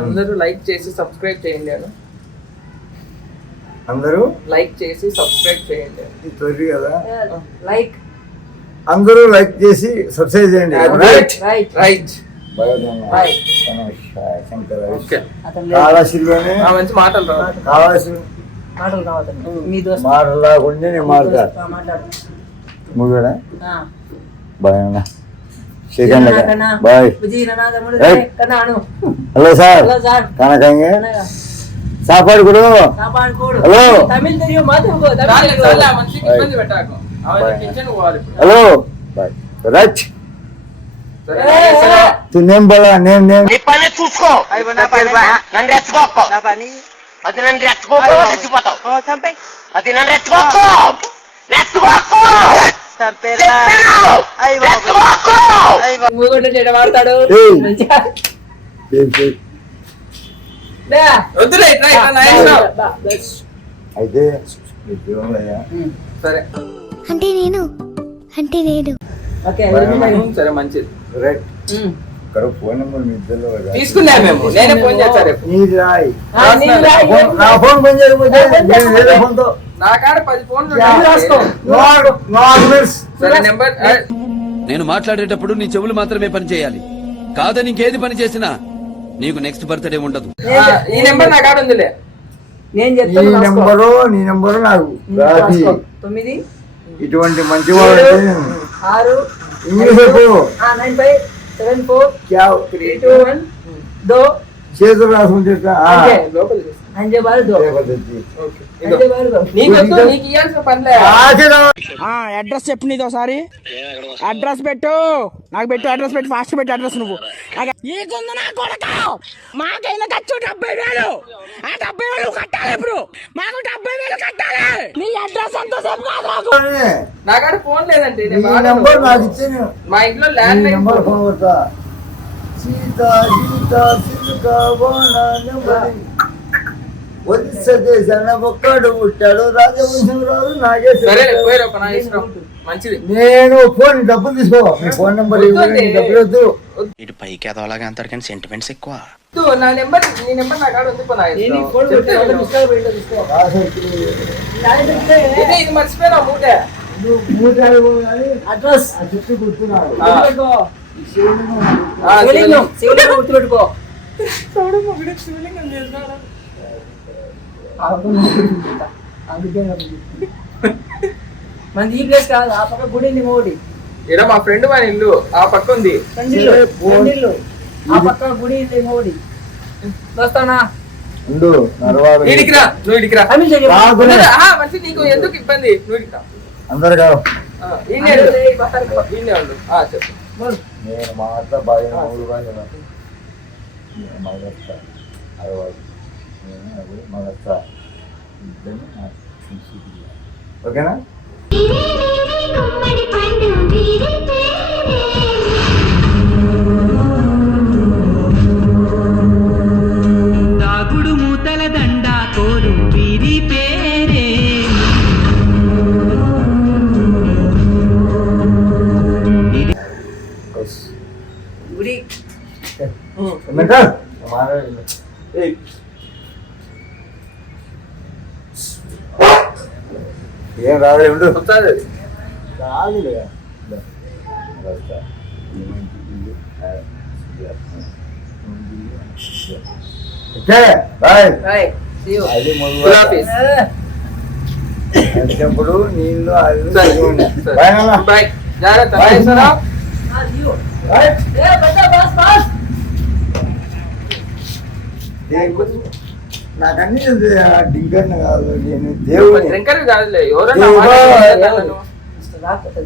అందరూ లైక్ చేసి సబ్స్క్రైబ్ చేయండి అని. అందరూ లైక్ చేసి సబ్స్క్రైబ్ చేయండి. ఇది తొలి కదా, లైక్ అందరూ లైక్ చేసి సబ్స్క్రైబ్ చేయండి. Right right right. కాళాశిలోనే మంచి మాటలు రావు. కాళాశి మాటలు కావద్దండి. మీ దోస్తు మాటలాగుండి నేను మాట్లాడు మాట్లాడు. ముగ్గురా ఆ. బాయ్ అన్న, శ్రీకాంత్ కన్నా బాయ్. విజయ్ నా తమ్ముడు రైట్. కన్నా అను. Hello sir, hello sir. కనకంగే కనగా. సాపాడు కూడా. సాపాడు కోడు. హలో. తమిళ్ తెలియదు మాత్రం చాలే, చాలే, ఆ మనిషికి ఇబ్బంది పెట్టాకు. అవన్నీ కిచెన్ పోవాలి ఇప్పుడు. Hello boy. రైట్. సరే, తు నేమ్ బోలా, నేమ్ నేమ్. నీ పని చూసుకో. నన్ను రెచ్చగొక్కో. అది నన్ను రెచ్చగొక్కో, రెచ్చిపోతావు. అది నన్ను రెచ్చగొక్కో. రెచ్చగొక్కో. రెచ్చగొక్కో. మూగొడ్డు చెడ వాడతాడు ఏయ్. మంచిగా. దా. వద్దులే, ఇట్రా, ఇట్రా, నా ఇష్టం. బా, బస్. అయితే మీ జీవంలో సరే అంటే నేను ఓకే సరే మంచిది. రైట్. ఇక్కడ ఫోన్ నెంబర్ మీ ఇద్దరు తీసుకున్నా మేము. నేనే ఫోన్ చేస్తా రేపు. నీది రాయి. రాయి. నా ఫోన్ పని చేయకపోతే నేను వేరే ఫోన్తో నా కాడ 10 ఫోన్లు రాసుకో. ఉన్నాయి. సరే నెంబర్ నేను మాట్లాడేటప్పుడు నీ చెవులు మాత్రమే పని చేయాలి, కాదని ఇంకేది పని చేసినా నీకు నెక్స్ట్ బర్త్డే ఉండదు. ఈ నెంబర్ నా కాడ ఉందిలే. నేను నీ చెప్తాను రాసుకో. నెంబరు నాకు రాసి. రాసుకో. 9 ఇటువంటి మంచి వాళ్ళు 6 ఇంగ్లీష్ చెప్పు. 95 74 క్యా 321 2 చేతులు రాసుకుంటే అంతే. లోపల తీసుకో. అంజే బారు 2 ఓకే. ఇదో. అంజే బారు 2 నీకు వద్దు, నీకు ఇయ్యాల్సిన పనిలే. అడ్రస్ చెప్పు నీది ఒకసారి. అడ్రస్ పెట్టు, నాకు పెట్టు అడ్రస్ పెట్టు, ఫాస్ట్ పెట్టు అడ్రస్ నువ్వు. నీకుంది నా కొడక, మాకైనా ఖర్చు 70,000. ఆ 70,000 కట్టాలి ఇప్పుడు, మాకు 70,000 కట్టాలి. నీ అడ్రస్ ఎంత సేపు కాదు నాకు. నా కాడ ఫోన్ లేదండి. నేను ఈ వాడను. నెంబర్ నాకు ఇచ్చాను. మా ఇంట్లో ఈ land line number phone. Phone కొడతా. సీతా సీతా సిలుకా వాన నెంబరి ఒరిస్స దేశాన ఒక్కడు పుట్టాడు రాజవంశం రాజు సరే నాగేశ్వర. పోయి ఒక నా ఇష్టం. మంచిది. నేను ఫోన్ డబ్బులు తీసుకో. మీ ఫోన్ నెంబర్ వద్దండి. డబ్బులు వద్దు. ఇటు పైకి ఎదవలాగా అంటారు కానీ సెంటిమెంట్స్ ఎక్కువ. వద్దు, నా నెంబర్ నీ నెంబర్ నా కాడ ఉంది. పో, నా ఇష్టం. నేను ఫోన్ చెప్తే కొట్టే విను. మిస్టర్ పోయిందో తీసుకో. నాయన చెప్తే ఇది మర్చిపోయినా మూటే. అడ్రస్ ఆ చుట్టూ గుర్తున్నాడు. గుర్తుపెట్టుకో. ఆ, శివలింగం శివలింగం గుర్తుపెట్టుకో. మనది ఈ ప్లేస్ కాదు, ఆ పక్క గుడి ఉంది మోడి. ఈడ మా ఫ్రెండ్ వాని ఇల్లు ఆ పక్క ఉంది. రండిల్లు ఆ పక్క గుడి ఉంది మోడి. వస్తానా ఉండు, నడవాలి. ఇడికిరా, నువ్వు ఇడికిరా. తమిళ్ తెలియదు. రాకునే. మంచి నీకు ఎందుకు ఇబ్బంది, నువ్వు ఇడికిరా. అందరు కావు. ఈయనే ఉండు. ఈయనే ఉండు. చెప్పు. నేను మాట బాగా ఊరు బాగా మగస్తా అరవాడు నేను అది మగస్తా ఇద్దరిని నాకు ఓకేనా? దాగుడు మూతల దండ కోరు వీరి పేరే గుడి ఏం రాలే ఉండు. వస్తాది అది. రాదులే. బాయ్. Bye see you. అది గులాబీస్. మొదలు నీళ్ళు అది సరే. బాయ్ నాన్న. బాయ్. జాగ్రత్త. Bye. Nageswararao. See you. Right. ఏ బస్తా బస్ బస్. నాకు అన్ని డింకర్ కాదు, నేను దేవుని డ్రింకర్ కాదులే, ఎవరన్నా దేవా, మాట్లాడతాను.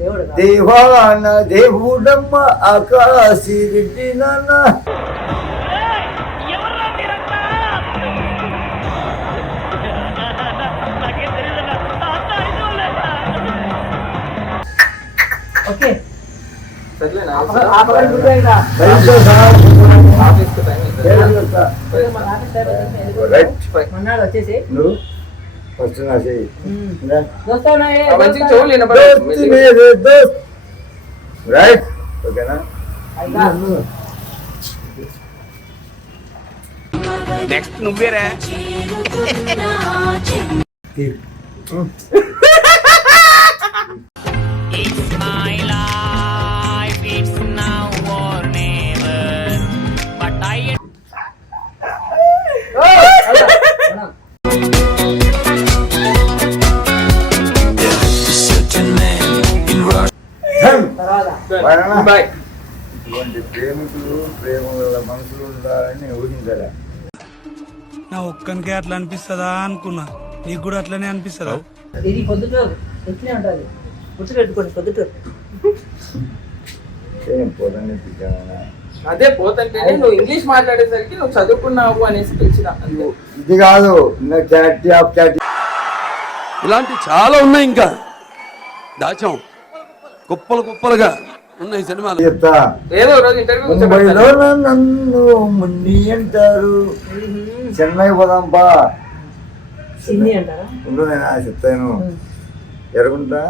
దేవుడు కాదు. దేవాన దేవుడమ్మ ఆకాశి రెడ్డి నాన్న. ఓకే సర్లేనా? ఆ పక్కన గుడి ఇక్కడ. రైతు సార్. ఆఫీస్కి టైం అవుతుంది. దేవుని యొక్క మన ఆఫీస్ టైం అయిపోయింది. రైట్. మన్నాడు వచ్చేసి నువ్వు ఫస్ట్ నా చెయ్యి. దోస్తానా ఏ ఆ మంచి దోస్తా? చెవులు వినపడదు. దోస్త్ మేరే దోస్త్. రైట్. ఓకేనా? అయిగా. నెక్స్ట్ నువ్వేరా. బాయ్. ఇటువంటి ప్రేమికులు ప్రేమల మనసులు ఉండాలని ఊహించలే. నా ఒక్కనికే అట్లా అనిపిస్తుందా అనుకున్నా, నీకు కూడా అట్లనే అనిపిస్తుందా? ఇది పొద్దుటూరు ఎట్లే ఉంటుంది, గుర్తుపెట్టుకోండి పొద్దుటూరు. పోతానే పిచ్చానా. అదే పోతంటేనే నువ్వు ఇంగ్లీష్ మాట్లాడేసరికి నువ్వు చదువుకున్నావు అనేసి పిలిచిన. ఇది కాదు ఇలాంటి చాలా ఉన్నాయి, ఇంకా దాచాం కుప్పలు కుప్పలుగా ఉన్నాయి సినిమాలు. చెప్తా. ఏదో రోజు ఇంటర్వ్యూ ముంబైలో నన్ను మున్ని అంటారు, చెన్నై పోదాంపా. సింధీ అంటారా? ఉండు నేను చెప్తాను. ఎరగుంటా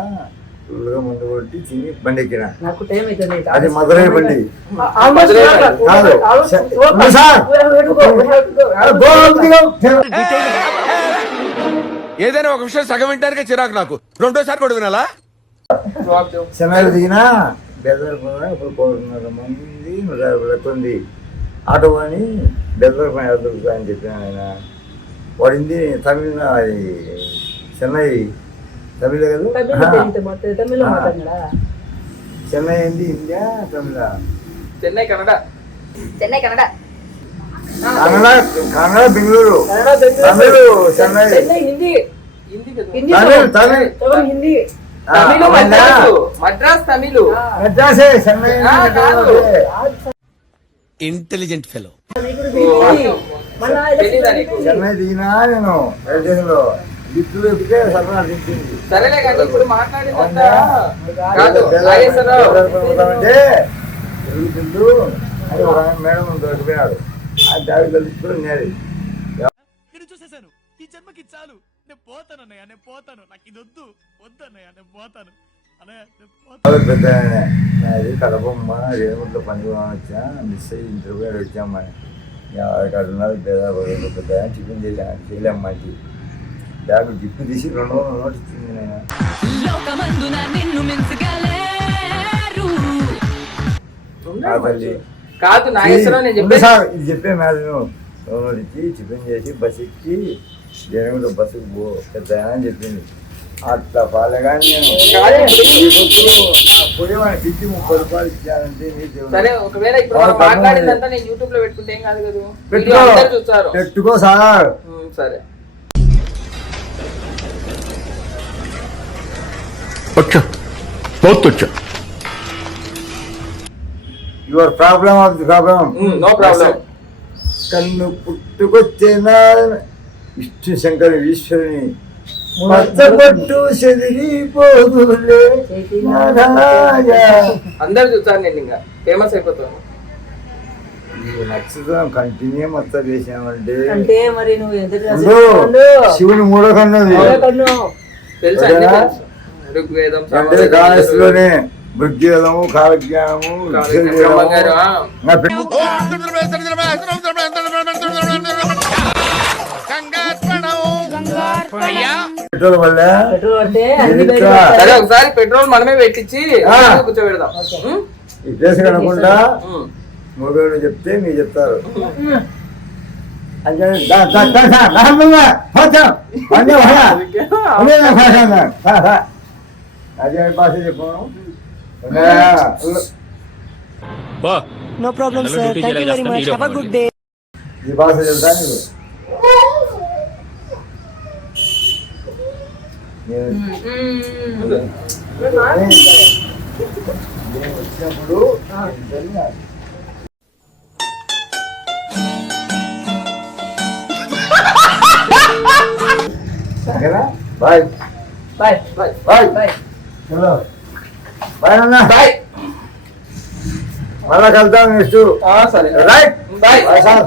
ఫుల్గా ముందు కొట్టి చిన్ని బండి ఎక్కిన. నాకు టైం అవుతుంది. అది మధురై బండి ఏదైనా ఒక విషయం సగం వింటానికే చిరాకు నాకు, రెండోసారి కూడా వినాలా? చెన్నైలో దిగినా బెదర్ ఇప్పుడు 1.5 మంది 150 లెక్క ఉంది. ఆటో అని బెదర్ పైన దొరుకుతా అని చెప్పాను ఆయన. వాడింది తమిళ, చెన్నై తమిళ కదా, చెన్నై ఏంది ఇండియా తమిళ, చెన్నై కన్నడ, కన్నడ కన్నడ బెంగళూరు, తమిళ చెన్నై, హిందీ తమిళ తమిళ హిందీ తమిళ మద్రాస్ తమిళ మద్రాసే చెన్నై. Intelligent fellow. చెన్నై దిగినా నేను రైల్ స్టేషన్ లో లిఫ్ట్ ఎక్కితే సరఫరా దించింది. సరేలే కానీ ఇప్పుడు మాట్లాడిందంతా కాదు. నాగేశ్వరరావు అంటే తిరుగుతుంటూ అది ఒక మేడం దొరికిపోయినాడు. ఆ దావి కలిసి నేది నేను చూసేశాను, ఈ జన్మకి చాలు, నేను పోతాను అన్నయ్య, నేను పోతాను, నాకు ఇది వద్దు, వద్దు అన్నయ్య, నేను పోతాను అన్నయ్య, నేను పోతాను. పెద్ద అది కడపమ్మ రేణుగుంట్లో పని వచ్చా, మిస్ అయ్యి ఇంటర్వ్యూ వచ్చామ్మా. 50 కాడున్నది పెద్ద పెద్ద చికెన్ చేసాను, చేయలేమ్మాకి బ్యాగ్ జిప్పు తీసి 200 నోట్ ఇచ్చింది. నేను తల్లి కాదు నాగేశ్వరరావు నేను ఇది చెప్పే మేడం ఇచ్చి చికెన్ చేసి బస్ ఎక్కి జనగుంట బస్సుకు పో పెద్ద అని చెప్పింది. అట్లా పాలే కానీ నేను పోయేవాడిని పిచ్చి 30 రూపాయలు ఇచ్చానంటే సరే. ఒకవేళ ఇప్పుడు మనం మాట్లాడిందంతా నేను యూట్యూబ్ లో పెట్టుకుంటే ఏం కాదు కదా, వీడియో అందరూ చూస్తారు. పెట్టుకో సార్. సరే your problem of the problem, no problem. కన్ను పుట్టుకొచ్చేనా విష్ణు శంకర ఈశ్వరుని పచ్చబట్టు చెదిరిపోదులే. అందరు చూస్తారు, నేను ఇంకా ఫేమస్ అయిపోతాను. నక్షత్రం కంటిన్యూ మొత్తం వేసామంటే అంటే మరి నువ్వు ఎంత శివుని 3వ కన్ను తెలుసా? ఋగ్వేదం, కాళేశ్వరులోనే మృగ్వేదము, కాలజ్ఞానము, పెట్రోల్ వల్ల సరే ఒకసారి పెట్రోల్ మనమే పెట్టించి కూర్చోబెడదాం. ఈ ప్లేస్ కనుకుంటా మొబైల్ చెప్తే మీరు చెప్తారు. అదే భాష చెప్పాను. No problem sir, thank you very much, have a good day. ఈ భాష చెప్తా నీకు. నేను వచ్చినప్పుడు bye bye bye bye bye. చలో బాయ్ అన్న. బాయ్. మళ్ళా కలుద్దాం నెక్స్ట్. సరే రైట్ బాయ్ బాయ్ సార్.